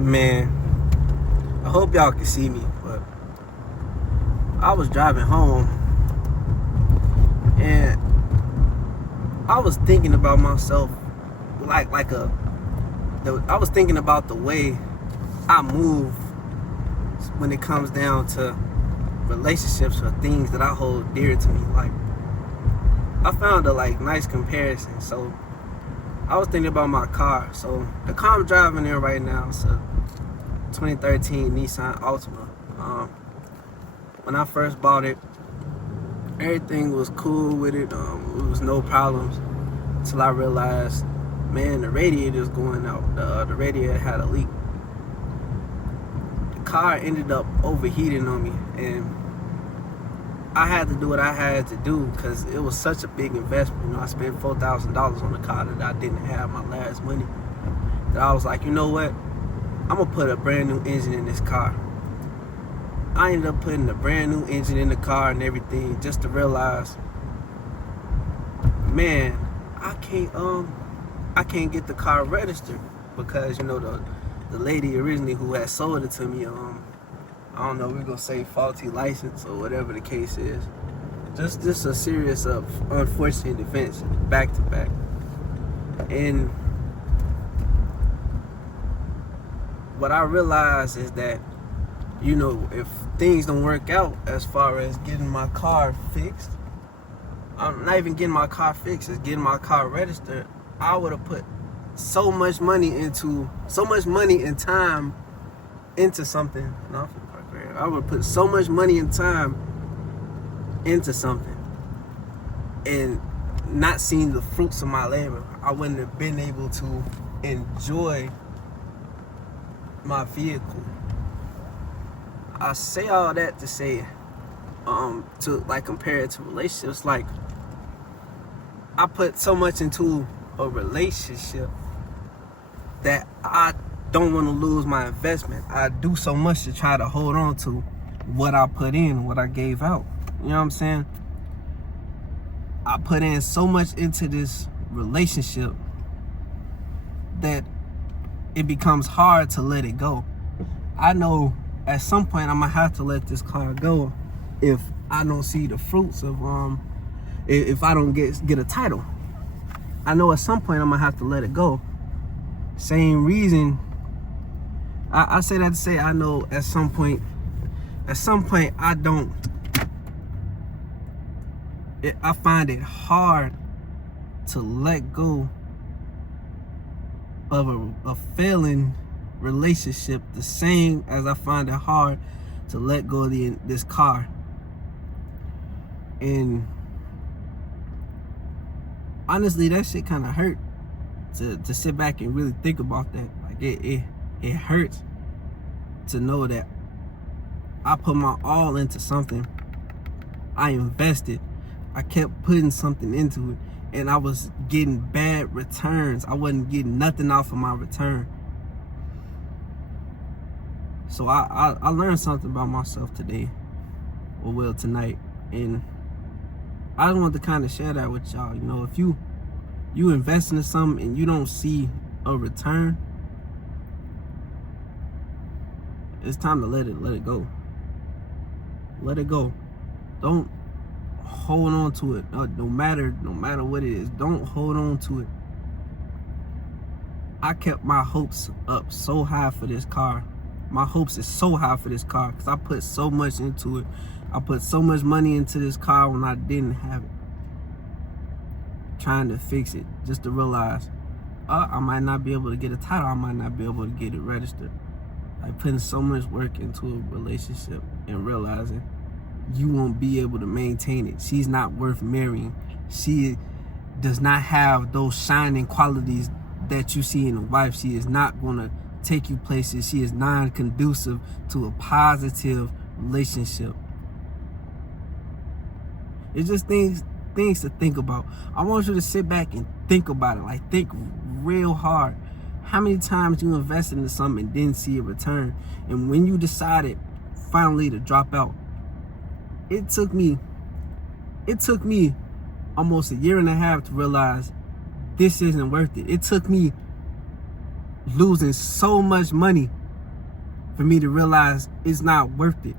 Man, I hope y'all can see me, but I was driving home and I was thinking about myself I was thinking about the way I move when it comes down to relationships or things that I hold dear to me. Like, I found a nice comparison. So I was thinking about my car. So the car I'm driving in right now is a 2013 Nissan Altima. When I first bought it, everything was cool with it. It was no problems until I realized, man, the radiator's going out. The radiator had a leak. The car ended up overheating on me, and I had to do what I had to do because it was such a big investment. You know, I spent $4,000 on a car that I didn't have my last money. That I was like, you know what? I'm gonna put a brand new engine in this car. I ended up putting a brand new engine in the car and everything, just to realize, man, I can't get the car registered because, you know, the lady originally who had sold it to me, I don't know, we're gonna say faulty license or whatever the case is. Just a series of unfortunate events back to back. And what I realized is that, you know, if things don't work out as far as getting my car fixed, I'm not even getting my car fixed, it's getting my car registered, I would have put so much money and time into something. I would put so much money and time into something and not seeing the fruits of my labor. I wouldn't have been able to enjoy my vehicle. I say all that to say, to compare it to relationships. Like, I put so much into a relationship that I don't want to lose my investment. I do so much to try to hold on to what I put in, what I gave out. You know what I'm saying? I put in so much into this relationship that it becomes hard to let it go. I know at some point I'm gonna have to let this car go if I don't see the fruits of if I don't get a title. I know at some point I'm gonna have to let it go. Same reason I say that to say, I know at some point I find it hard to let go of a failing relationship, the same as I find it hard to let go of this car. And honestly, that shit kind of hurt to sit back and really think about that. Like, it hurts to know that I put my all into something. I invested. I kept putting something into it, and I was getting bad returns. I wasn't getting nothing off of my return. So I learned something about myself today, or tonight, and I just wanted to kind of share that with y'all. You know, if you invest into something and you don't see a return, it's time to let it go. Let it go. Don't hold on to it. No matter what it is, don't hold on to it. I kept my hopes up so high for this car. My hopes is so high for this car because I put so much into it. I put so much money into this car when I didn't have it. Trying to fix it just to realize, I might not be able to get a title. I might not be able to get it registered. Like, putting so much work into a relationship and realizing you won't be able to maintain it. She's not worth marrying. She does not have those shining qualities that you see in a wife. She is not going to take you places. She is non-conducive to a positive relationship. It's just things to think about. I want you to sit back and think about it. Like, think real hard. How many times you invested into something and didn't see a return? And when you decided finally to drop out, it took me almost a year and a half to realize this isn't worth it. It took me losing so much money for me to realize it's not worth it.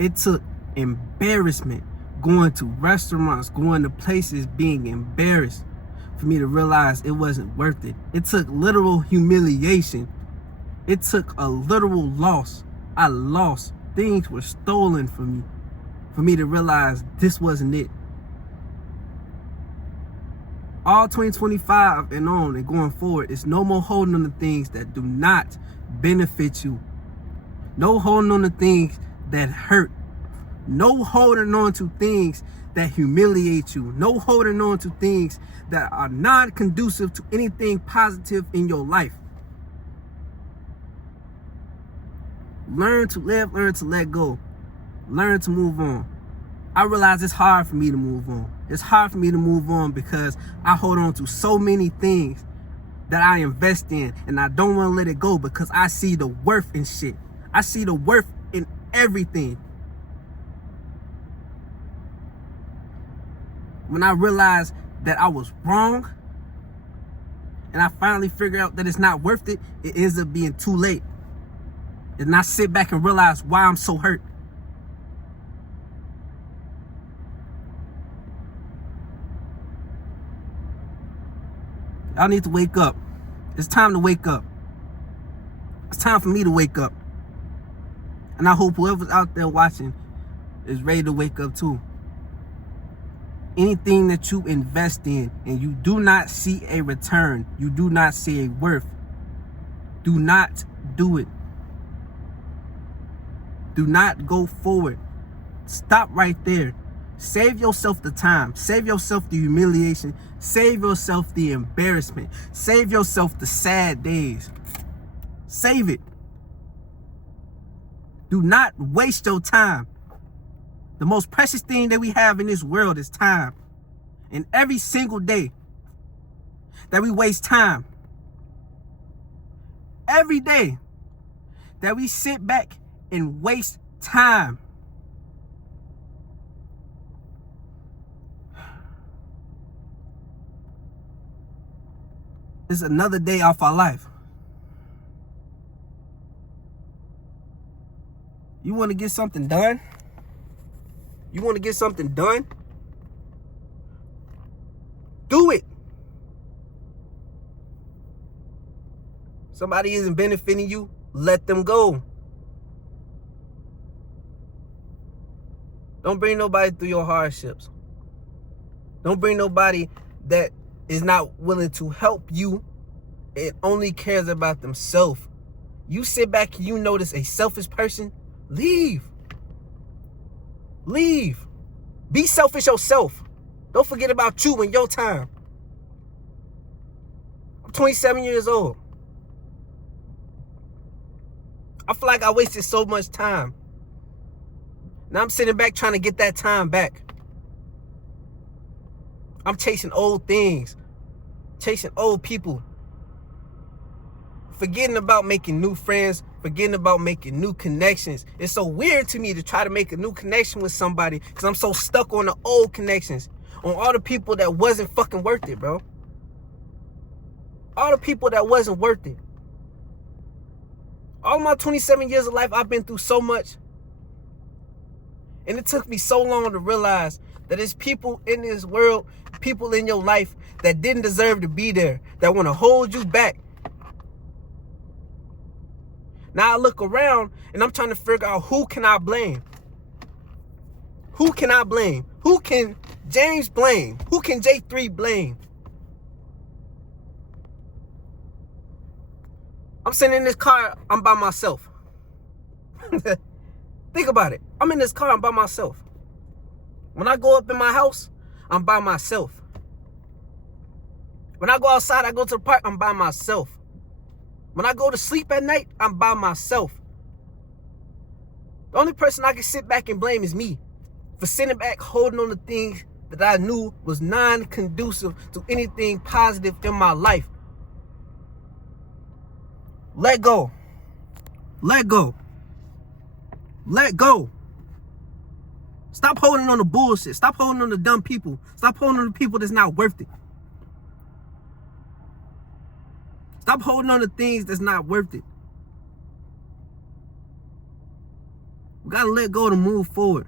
It took embarrassment, going to restaurants, going to places, being embarrassed, for me to realize it wasn't worth it. It took literal humiliation. It took a literal loss. I lost. Things were stolen from me, for me to realize this wasn't it. All 2025 and on and going forward, it's no more holding on to things that do not benefit you. No holding on to things that hurt. No holding on to things that humiliate you. No holding on to things that are non-conducive to anything positive in your life. Learn to live, learn to let go. Learn to move on. I realize it's hard for me to move on. It's hard for me to move on because I hold on to so many things that I invest in, and I don't want to let it go because I see the worth in shit. I see the worth in everything. When I realized that I was wrong, and I finally figured out that it's not worth it, it ends up being too late. And I sit back and realize why I'm so hurt. Y'all need to wake up. It's time to wake up. It's time for me to wake up. And I hope whoever's out there watching is ready to wake up too. Anything that you invest in and you do not see a return, you do not see a worth, do not do it. Do not go forward. Stop right there. Save yourself the time. Save yourself the humiliation. Save yourself the embarrassment. Save yourself the sad days. Save it. Do not waste your time. The most precious thing that we have in this world is time. And every single day that we waste time, every day that we sit back and waste time, it's another day off our life. You want to get something done? You want to get something done? Do it. Somebody isn't benefiting you, let them go. Don't bring nobody through your hardships. Don't bring nobody that is not willing to help you and only cares about themselves. You sit back and you notice a selfish person, leave. Leave. Be selfish yourself. Don't forget about you and your time. I'm 27 years old. I feel like I wasted so much time. Now I'm sitting back trying to get that time back. I'm chasing old things, chasing old people, forgetting about making new friends, forgetting about making new connections. It's so weird to me to try to make a new connection with somebody because I'm so stuck on the old connections, on all the people that wasn't fucking worth it, bro. All the people that wasn't worth it. All my 27 years of life, I've been through so much. And it took me so long to realize that there's people in this world, people in your life that didn't deserve to be there, that want to hold you back. Now I look around and I'm trying to figure out who can I blame? Who can I blame? Who can James blame? Who can J3 blame? I'm sitting in this car, I'm by myself. Think about it. I'm in this car, I'm by myself. When I go up in my house, I'm by myself. When I go outside, I go to the park, I'm by myself. When I go to sleep at night, I'm by myself. The only person I can sit back and blame is me for sitting back holding on to things that I knew was non-conducive to anything positive in my life. Let go. Let go. Let go. Stop holding on to bullshit. Stop holding on to dumb people. Stop holding on to people that's not worth it. Stop holding on to things that's not worth it. We gotta let go to move forward.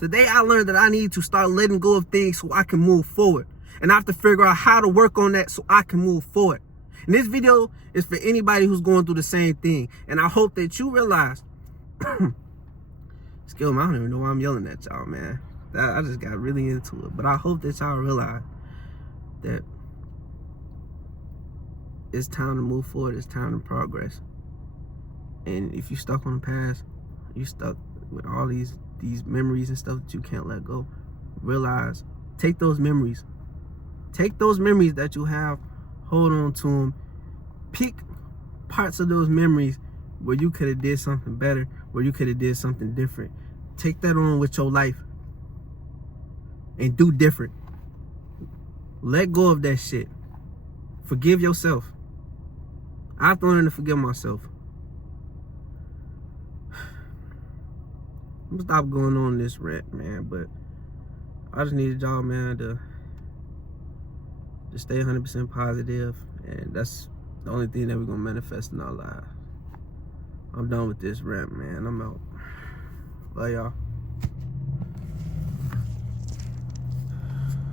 Today I learned that I need to start letting go of things so I can move forward. And I have to figure out how to work on that so I can move forward. And this video is for anybody who's going through the same thing. And I hope that you realize, excuse me, I don't even know why I'm yelling at y'all, man. I just got really into it. But I hope that y'all realize that it's time to move forward. It's time to progress. And if you're stuck on the past, you're stuck with all these memories and stuff that you can't let go. Realize, take those memories that you have, hold on to them, pick parts of those memories where you could have did something better, where you could have did something different. Take that on with your life and do different. Let go of that shit. Forgive yourself. I have to learn to forgive myself. I'm gonna stop going on this rant, man, but I just needed y'all, man, to stay 100% positive, and that's the only thing that we're gonna manifest in our lives. I'm done with this rant, man. I'm out. Love y'all.